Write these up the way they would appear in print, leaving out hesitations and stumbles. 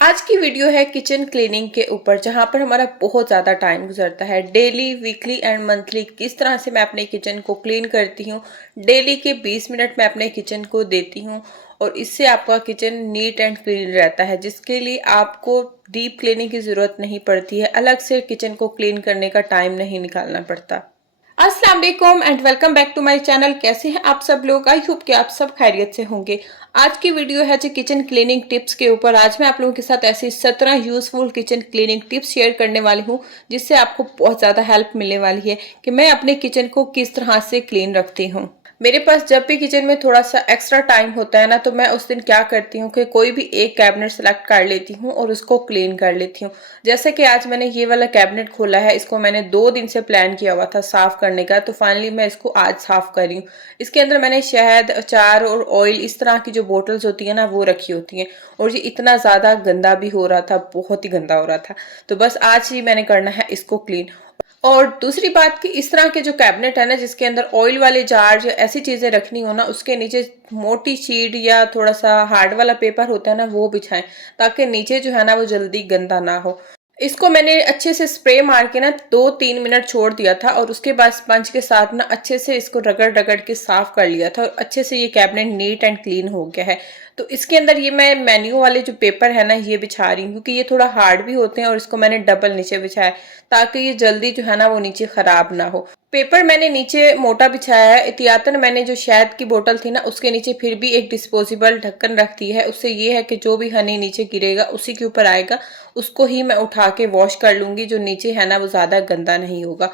आज की वीडियो है किचन क्लीनिंग के ऊपर, जहां पर हमारा बहुत ज़्यादा टाइम गुजरता है। डेली, वीकली एंड मंथली किस तरह से मैं अपने किचन को क्लीन करती हूँ। डेली के 20 मिनट मैं अपने किचन को देती हूँ और इससे आपका किचन नीट एंड क्लीन रहता है, जिसके लिए आपको डीप क्लीनिंग की ज़रूरत नहीं पड़ती है। अलग से किचन को क्लीन करने का टाइम नहीं निकालना पड़ता। अस्सलाम वालेकुम and welcome back to my channel. कैसे हैं आप सब लोग? आई होप कि आप सब खैरियत से होंगे। आज की वीडियो है जो किचन क्लीनिंग टिप्स के ऊपर। आज मैं आप लोगों के साथ ऐसी 17 useful kitchen cleaning tips share करने वाली हूं, जिससे आपको बहुत ज़्यादा हेल्प मिलने वाली है कि मैं अपने किचन को किस तरह से क्लीन रखती हूँ। मेरे पास जब भी किचन में थोड़ा सा एक्स्ट्रा टाइम होता है ना, तो मैं उस दिन क्या करती हूँ कि कोई भी एक कैबिनेट सेलेक्ट कर लेती हूँ और उसको क्लीन कर लेती हूँ। जैसे कि आज मैंने ये वाला कैबिनेट खोला है, इसको मैंने 2 दिन से प्लान किया हुआ था साफ करने का, तो फाइनली मैं इसको आज साफ कर रही हूँ। इसके अंदर मैंने शहद, अचार और ऑयल, इस तरह की जो बोटल्स होती है ना, वो रखी होती हैं। और ये इतना ज्यादा गंदा भी हो रहा था, बहुत ही गंदा हो रहा था। तो बस आज ही मैंने करना है इसको क्लीन। और दूसरी बात कि इस तरह के जो कैबिनेट है ना, जिसके अंदर ऑयल वाले जार या ऐसी चीजें रखनी हो ना, उसके नीचे मोटी शीट या थोड़ा सा हार्ड वाला पेपर होता है ना, वो बिछाएं, ताकि नीचे जो है ना वो जल्दी गंदा ना हो। इसको मैंने अच्छे से स्प्रे मार के ना 2-3 मिनट छोड़ दिया था और उसके बाद स्पंज के साथ ना अच्छे से इसको रगड़ रगड़ के साफ कर लिया था और अच्छे से ये कैबिनेट नीट एंड क्लीन हो गया है। तो इसके अंदर ये मैं मेन्यू वाले जो पेपर है ना, ये बिछा रही हूँ, क्योंकि ये थोड़ा हार्ड भी होते हैं और इसको मैंने डबल नीचे बिछाया, ताकि ये जल्दी जो है ना वो नीचे खराब ना हो। पेपर मैंने नीचे मोटा बिछाया है। एहतियातन मैंने जो शहद की बोतल थी ना, उसके नीचे फिर भी एक डिस्पोजेबल ढक्कन रख दी है। उससे ये है कि जो भी हनी नीचे गिरेगा उसी के ऊपर आएगा, उसको ही मैं उठा के वॉश कर लूंगी। जो नीचे है ना वो ज्यादा गंदा नहीं होगा।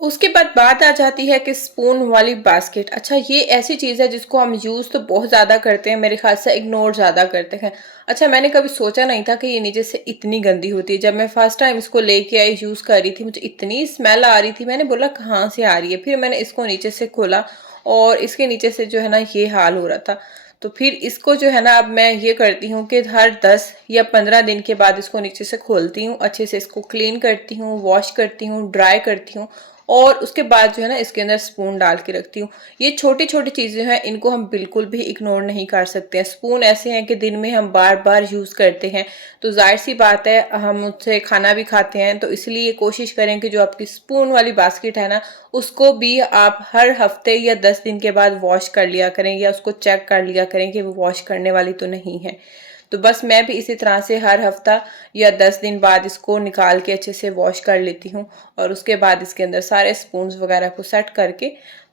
उसके बाद बात आ जाती है कि स्पून वाली बास्केट। अच्छा, ये ऐसी चीज है जिसको हम यूज तो बहुत ज्यादा करते हैं, मेरे ख्याल से इग्नोर ज्यादा करते हैं। अच्छा, मैंने कभी सोचा नहीं था कि ये नीचे से इतनी गंदी होती है। जब मैं फर्स्ट टाइम इसको लेके आई, यूज कर रही थी, मुझे इतनी स्मेल आ रही थी, मैंने बोला कहाँ से आ रही है। फिर मैंने इसको नीचे से खोला और इसके नीचे से जो है ना ये हाल हो रहा था। तो फिर इसको जो है ना, अब मैं ये करती हूँ कि हर 10 या 15 दिन के बाद इसको नीचे से खोलती हूँ, अच्छे से इसको क्लीन करती हूँ, वॉश करती हूँ, ड्राई करती हूँ और उसके बाद जो है ना इसके अंदर स्पून डाल के रखती हूँ। ये छोटी छोटी चीजें हैं, इनको हम बिल्कुल भी इग्नोर नहीं कर सकते हैं। स्पून ऐसे हैं कि दिन में हम बार बार यूज करते हैं, तो जाहिर सी बात है हम उससे खाना भी खाते हैं। तो इसलिए कोशिश करें कि जो आपकी स्पून वाली बास्केट है ना, उसको भी आप हर हफ्ते या 10 दिन के बाद वॉश कर लिया करें, या उसको चेक कर लिया करें कि वो वॉश करने वाली तो नहीं है। तो बस मैं भी इसी तरह से हर हफ्ता या 10 दिन बाद इसको निकाल के अच्छे से वॉश कर लेती हूँ और उसके बाद इसके अंदर सारे स्पून्स वगैरह को सेट करके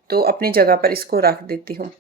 तो अपनी जगह पर इसको रख देती हूँ।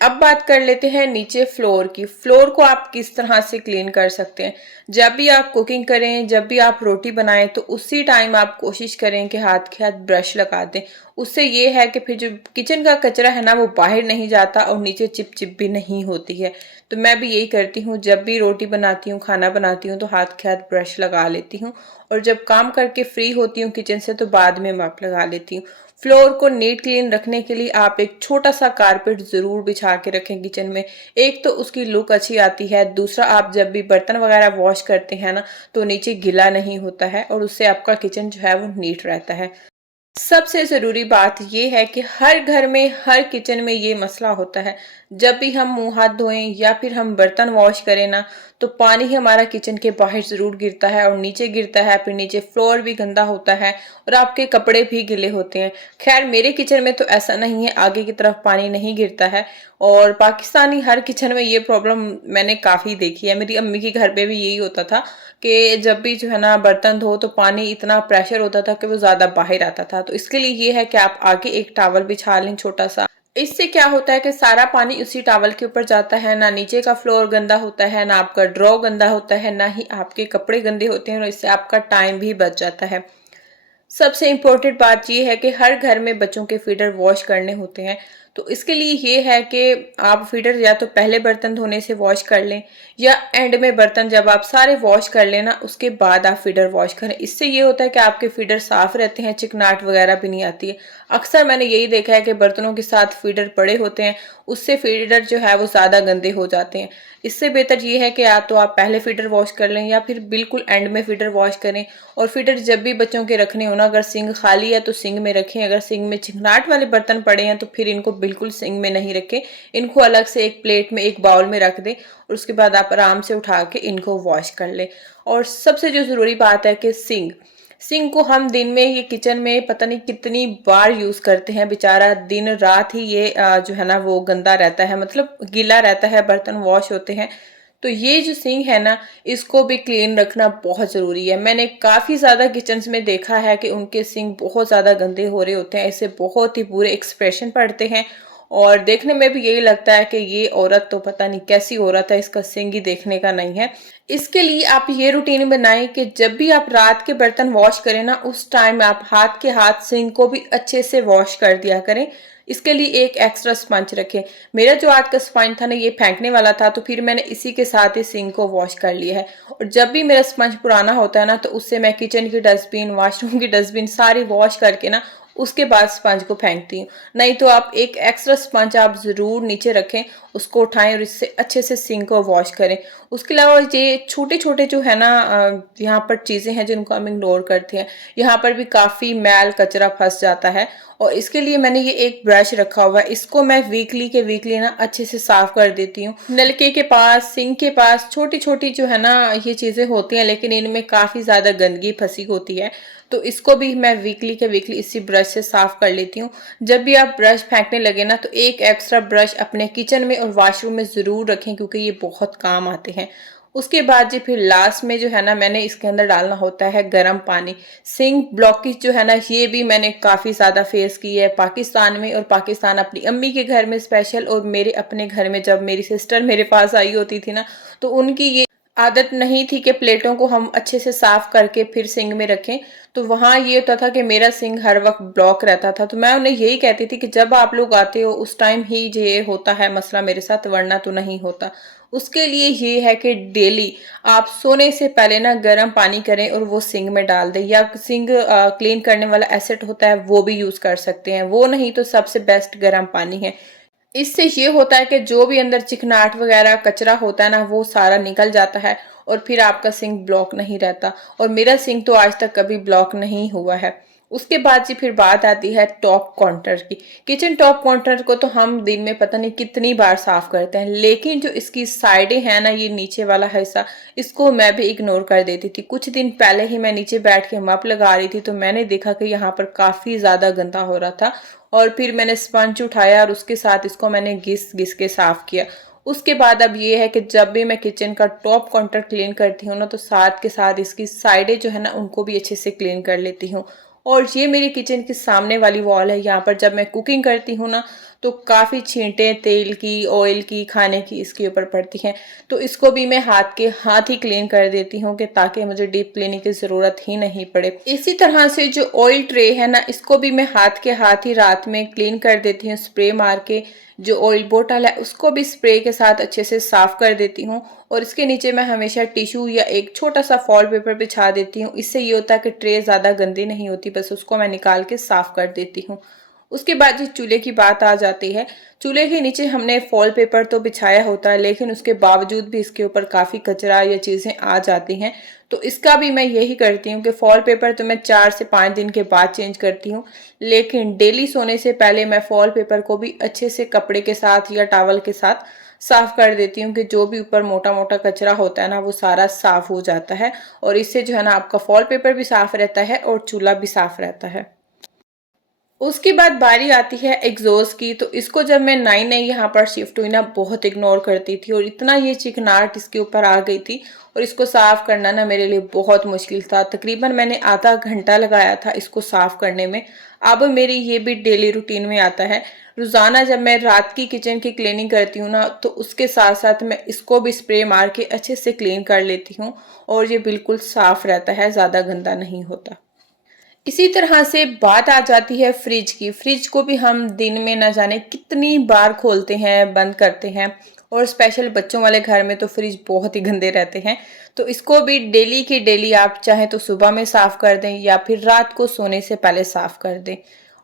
अब बात कर लेते हैं नीचे फ्लोर की। फ्लोर को आप किस तरह से क्लीन कर सकते हैं। जब भी आप कुकिंग करें, जब भी आप रोटी बनाएं, तो उसी टाइम आप कोशिश करें कि हाथ के हाथ ब्रश लगा दें। उससे ये है कि फिर जो किचन का कचरा है ना, वो बाहर नहीं जाता और नीचे चिप चिप भी नहीं होती है। तो मैं भी यही करती हूँ, जब भी रोटी बनाती हूँ, खाना बनाती हूँ, तो हाथ के हाथ ब्रश लगा लेती हूँ और जब काम करके फ्री होती हूँ किचन से, तो बाद में माप लगा लेती हूँ। फ्लोर को नीट क्लीन रखने के लिए आप एक छोटा सा कारपेट जरूर बिछा के रखें किचन में। एक तो उसकी लुक अच्छी आती है, दूसरा आप जब भी बर्तन वगैरह वॉश करते हैं ना, तो नीचे गीला नहीं होता है और उससे आपका किचन जो है वो नीट रहता है। सबसे जरूरी बात यह है कि हर घर में, हर किचन में ये मसला होता है। जब भी हम मुंह हाथ धोएं या फिर हम बर्तन वॉश करें ना, तो पानी हमारा किचन के बाहर जरूर गिरता है और नीचे गिरता है। फिर नीचे फ्लोर भी गंदा होता है और आपके कपड़े भी गीले होते हैं। खैर, मेरे किचन में तो ऐसा नहीं है, आगे की तरफ पानी नहीं गिरता है। और पाकिस्तानी हर किचन में ये प्रॉब्लम मैंने काफी देखी है। मेरी अम्मी के घर पे भी यही होता था कि जब भी जो है ना बर्तन धो, तो पानी इतना प्रेशर होता था कि वो ज्यादा बाहर आता था। तो इसके लिए ये है कि आप आगे एक टॉवल बिछा लें छोटा सा। इससे क्या होता है कि सारा पानी उसी टॉवल के ऊपर जाता है, ना नीचे का फ्लोर गंदा होता है, ना आपका ड्रॉ गंदा होता है, ना ही आपके कपड़े गंदे होते हैं और इससे आपका टाइम भी बच जाता है। सबसे इम्पोर्टेंट बात यह है कि हर घर में बच्चों के फीडर वॉश करने होते हैं। तो इसके लिए ये है कि आप फीडर या तो पहले बर्तन धोने से वॉश कर लें, या एंड में बर्तन जब आप सारे वॉश कर लेना, उसके बाद आप फीडर वॉश करें। इससे ये होता है कि आपके फीडर साफ रहते हैं, चिकनाहट वगैरह भी नहीं आती है। अक्सर मैंने यही देखा है कि बर्तनों के साथ फीडर पड़े होते हैं, उससे फीडर जो है वो ज्यादा गंदे हो जाते हैं। इससे बेहतर ये है कि या तो आप पहले फीडर वॉश कर लें या फिर बिल्कुल एंड में फीडर वॉश करें। और फीडर जब भी बच्चों के रखने हो ना, अगर सिंक खाली है तो सिंक में रखें। अगर सिंक में चिकनाहट वाले बर्तन पड़े हैं तो फिर इनको बिल्कुल सिंक में नहीं रखें। इनको अलग से एक प्लेट में, एक बाउल में रख दें और उसके बाद आप आराम से उठा के इनको वॉश कर लें। और सबसे जो ज़रूरी बात है कि सिंक सिंक को हम दिन में, ये किचन में पता नहीं कितनी बार यूज़ करते हैं, बेचारा दिन रात ही ये जो है ना वो गंदा रहता है, मतलब गीला रहता है, बर्तन वॉश होते हैं। तो ये जो सिंक है ना, इसको भी क्लीन रखना बहुत ज़रूरी है। मैंने काफ़ी ज़्यादा किचन्स में देखा है कि उनके सिंक बहुत ज़्यादा गंदे हो रहे होते हैं, ऐसे बहुत ही बुरे एक्सप्रेशन पड़ते हैं और देखने में भी यही लगता है कि ये औरत तो पता नहीं कैसी औरत है, इसका सिंक ही देखने का नहीं है। इसके लिए आप ये रूटीन बनाएं कि जब भी आप रात के बर्तन वॉश करें ना, उस टाइम आप हाथ के हाथ सिंक को भी अच्छे से वॉश कर दिया करें। इसके लिए एक एक्स्ट्रा स्पंज रखें। मेरा जो आज का स्पंज था ना, ये फेंकने वाला था, तो फिर मैंने इसी के साथ ही सिंक को वॉश कर लिया है। और जब भी मेरा स्पंज पुराना होता है ना, तो उससे मैं किचन की डस्टबिन, वॉशरूम की डस्टबिन सारी वॉश करके ना उसके बाद स्पंज को फेंकती हूँ। नहीं तो आप एक एक्स्ट्रा स्पंज आप ज़रूर नीचे रखें, उसको उठाएं और इससे अच्छे से सिंक को वॉश करें। उसके अलावा ये छोटे छोटे जो है ना यहाँ पर चीज़ें हैं जिनको हम इग्नोर करते हैं, यहाँ पर भी काफ़ी मैल कचरा फंस जाता है। और इसके लिए मैंने ये एक ब्रश रखा हुआ है, इसको मैं वीकली ना अच्छे से साफ कर देती हूँ। नलके के पास, सिंक के पास छोटी छोटी जो है ना ये चीज़ें होती हैं, लेकिन इनमें काफ़ी ज़्यादा गंदगी फंसी होती है, तो इसको भी मैं वीकली इसी ब्रश से साफ कर लेती हूँ। जब भी आप ब्रश फेंकने लगे ना, तो एक एक्स्ट्रा ब्रश अपने किचन में और वॉशरूम में ज़रूर रखें, क्योंकि ये बहुत काम आते हैं। उसके बाद जी फिर लास्ट में जो है ना, मैंने इसके अंदर डालना होता है गर्म पानी। सिंक ब्लॉकेज जो है ना, ये भी मैंने काफ़ी ज़्यादा फेस की है पाकिस्तान में, और पाकिस्तान अपनी अम्मी के घर में स्पेशल, और मेरे अपने घर में जब मेरी सिस्टर मेरे पास आई होती थी ना, तो उनकी ये आदत नहीं थी कि प्लेटों को हम अच्छे से साफ करके फिर सिंक में रखें। तो वहाँ ये होता था कि मेरा सिंक हर वक्त ब्लॉक रहता था। तो मैं उन्हें यही कहती थी कि जब आप लोग आते हो उस टाइम ही ये होता है मसला मेरे साथ, वरना तो नहीं होता। उसके लिए ये है कि डेली आप सोने से पहले ना गर्म पानी करें और वो सिंक में डाल दें, या सिंक क्लीन करने वाला एसेट होता है वो भी यूज़ कर सकते हैं, वो नहीं तो सबसे बेस्ट गर्म पानी है। इससे ये होता है कि जो भी अंदर चिकनाहट वगैरह कचरा होता है ना, वो सारा निकल जाता है और फिर आपका सिंक ब्लॉक नहीं रहता। और मेरा सिंक तो आज तक कभी ब्लॉक नहीं हुआ है। उसके बाद जी फिर बात आती है टॉप काउंटर की। किचन टॉप काउंटर को तो हम दिन में पता नहीं कितनी बार साफ करते हैं, लेकिन जो इसकी साइडें हैं ना, ये नीचे वाला हिस्सा, इसको मैं भी इग्नोर कर देती थी। कुछ दिन पहले ही मैं नीचे बैठ के मप लगा रही थी, तो मैंने देखा कि यहाँ पर काफी ज्यादा गंदा हो रहा था, और फिर मैंने स्पंज उठाया और उसके साथ इसको मैंने घिस घिस के साफ किया। उसके बाद अब ये है कि जब भी मैं किचन का टॉप काउंटर क्लीन करती हूँ ना, तो साथ के साथ इसकी साइडें जो है ना, उनको भी अच्छे से क्लीन कर लेती हूँ। और ये मेरी किचन के सामने वाली वॉल है, यहाँ पर जब मैं कुकिंग करती हूँ ना, तो काफ़ी छींटें तेल की, ऑयल की, खाने की इसके ऊपर पड़ती हैं। तो इसको भी मैं हाथ ही क्लीन कर देती हूँ, कि ताकि मुझे डीप क्लीनिंग की ज़रूरत ही नहीं पड़े। इसी तरह से जो ऑयल ट्रे है ना, इसको भी मैं हाथ ही रात में क्लीन कर देती हूँ स्प्रे मार के। जो ऑयल बोतल है उसको भी स्प्रे के साथ अच्छे से साफ कर देती हूँ, और इसके नीचे मैं हमेशा टिश्यू या एक छोटा सा फॉल पेपर बिछा देती हूँ। इससे ये होता है कि ट्रे ज़्यादा गंदी नहीं होती, बस उसको मैं निकाल के साफ कर देती हूँ। उसके बाद जिस चूल्हे की बात आ जाती है, चूल्हे के नीचे हमने फॉल पेपर तो बिछाया होता है, लेकिन उसके बावजूद भी इसके ऊपर काफ़ी कचरा या चीज़ें आ जाती हैं। तो इसका भी मैं यही करती हूँ कि फॉल पेपर तो मैं 4 से 5 दिन के बाद चेंज करती हूँ, लेकिन डेली सोने से पहले मैं फॉल पेपर को भी अच्छे से कपड़े के साथ या टॉवल के साथ साफ कर देती हूँ, कि जो भी ऊपर मोटा मोटा कचरा होता है ना, वो सारा साफ हो जाता है। और इससे जो है ना, आपका फॉल पेपर भी साफ रहता है और चूल्हा भी साफ रहता है। उसके बाद बारी आती है एग्जॉस्ट की। तो इसको जब मैं नई नई यहाँ पर शिफ्ट हुई ना, बहुत इग्नोर करती थी, और इतना ये चिकनाहट इसके ऊपर आ गई थी, और इसको साफ करना ना मेरे लिए बहुत मुश्किल था। तकरीबन मैंने आधा घंटा लगाया था इसको साफ करने में। अब मेरी ये भी डेली रूटीन में आता है। रोजाना जब मैं रात की किचन की क्लीनिंग करती हूँ ना, तो उसके साथ साथ मैं इसको भी स्प्रे मार के अच्छे से क्लीन कर लेती हूँ, और ये बिल्कुल साफ रहता है, ज़्यादा गंदा नहीं होता। इसी तरह से बात आ जाती है फ्रिज की। फ्रिज को भी हम दिन में न जाने कितनी बार खोलते हैं, बंद करते हैं, और स्पेशल बच्चों वाले घर में तो फ्रिज बहुत ही गंदे रहते हैं। तो इसको भी डेली की डेली आप चाहे तो सुबह में साफ कर दें, या फिर रात को सोने से पहले साफ कर दें।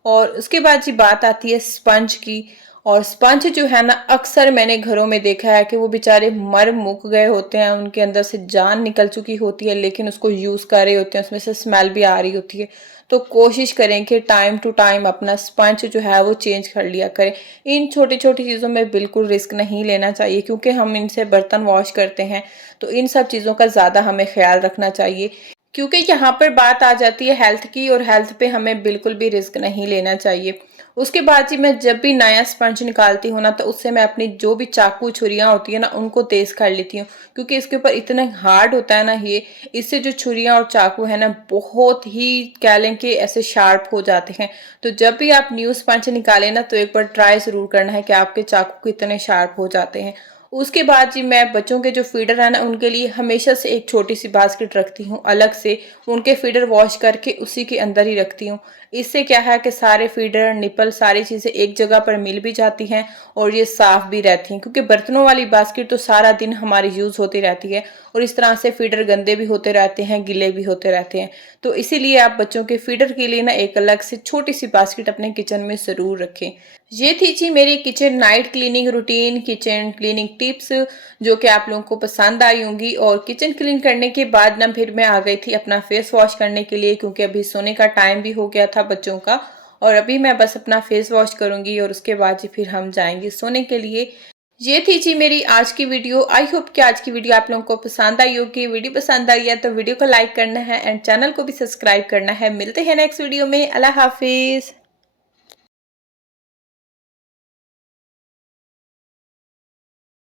और उसके बाद जी बात आती है स्पंज की। और स्पंज जो है ना, अक्सर मैंने घरों में देखा है कि वो बेचारे मर मुक गए होते हैं, उनके अंदर से जान निकल चुकी होती है, लेकिन उसको यूज़ कर रहे होते हैं, उसमें से स्मेल भी आ रही होती है। तो कोशिश करें कि टाइम टू टाइम अपना स्पंज जो है वो चेंज कर लिया करें। इन छोटी छोटी चीज़ों में बिल्कुल रिस्क नहीं लेना चाहिए, क्योंकि हम इनसे बर्तन वॉश करते हैं, तो इन सब चीज़ों का ज़्यादा हमें ख्याल रखना चाहिए। क्योंकि यहाँ पर बात आ जाती है हेल्थ की, और हेल्थ पे हमें बिल्कुल भी रिस्क नहीं लेना चाहिए। उसके बाद जी मैं जब भी नया स्पंज निकालती हूँ ना, तो उससे मैं अपनी जो भी चाकू छुरियाँ होती है ना, उनको तेज कर लेती हूँ, क्योंकि इसके ऊपर इतना हार्ड होता है ना ये, इससे जो छुरियाँ और चाकू है ना, बहुत ही कह लें कि ऐसे शार्प हो जाते हैं। तो जब भी आप न्यू स्पंज निकालें ना, तो एक बार ट्राई ज़रूर करना है कि आपके चाकू कितने शार्प हो जाते हैं। उसके बाद जी मैं बच्चों के जो फीडर है ना, उनके लिए हमेशा से एक छोटी सी बास्केट रखती हूँ अलग से, उनके फीडर वॉश करके उसी के अंदर ही रखती हूँ। इससे क्या है कि सारे फीडर निपल सारी चीज़ें एक जगह पर मिल भी जाती हैं, और ये साफ़ भी रहती हैं, क्योंकि बर्तनों वाली बास्केट तो सारा दिन हमारी यूज़ होती रहती है, और इस तरह से फीडर गंदे भी होते रहते हैं, गिले भी होते रहते हैं। तो इसीलिए आप बच्चों के फीडर के लिए ना एक अलग से छोटी सी बास्केट अपने किचन में ज़रूर रखें। ये थी जी मेरी kitchen night cleaning routine, kitchen cleaning tips, जो कि आप लोगों को पसंद आई होंगी। और किचन क्लीन करने के बाद ना फिर मैं आ गई थी अपना फेस वॉश करने के लिए, क्योंकि अभी सोने का टाइम भी हो गया था बच्चों का। और अभी मैं बस अपना फेस वॉश करूंगी, और उसके बाद जी फिर हम जाएंगे सोने के लिए। ये थी जी मेरी आज की वीडियो। आई होप कि आज की वीडियो आप लोगों को पसंद आई होगी। वीडियो पसंद आई है तो वीडियो को लाइक करना है, एंड चैनल को भी सब्सक्राइब करना है। मिलते हैं नेक्स्ट वीडियो में। अल्लाह हाफिज।